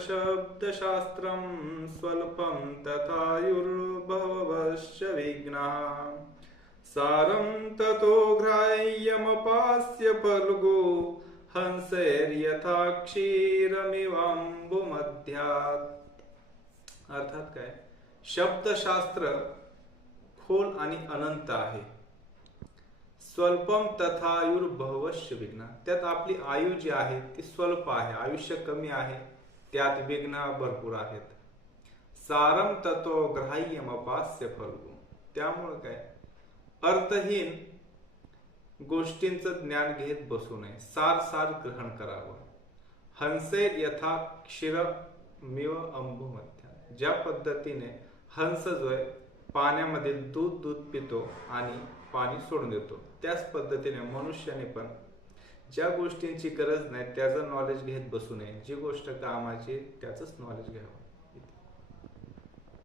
शब्दशास्त्रं स्वल्पं तथायुर्बहवश्च विघ्नाः सारं ततो ग्राह्यमपास्य फल्गु हंसैर्यथा क्षीरमिवाम्बुमध्यात्। अर्थात काय, शब्दशास्त्र खोल आणि अनंत आहे. स्वल्पम तथायुर्बहवश्च विघ्न, त्यात आपली आयु जी आहे ती स्वल्प आहे, आयुष्य कमी आहे, त्यात विघ्न भरपूर आहेत. सारम ततो ग्राह्यमपास्य फल्गु, त्यामुळे काय, अर्थहीन गोष्टींचं ज्ञान घेत बसू नये, सार सार ग्रहण करावं. हंसेर यथा क्षीरमिव अंबुमध्या, ज्या पद्धतीने हंस जो आहे पाण्यामध्ये दूध पितो आणि पाणी सोडून देतो, त्याच पद्धतीने मनुष्याने पण ज्या गोष्टींची गरज नाही त्याचं नॉलेज घेत बसू नये, जी गोष्ट कामाची त्याचंच नॉलेज घ्यावं.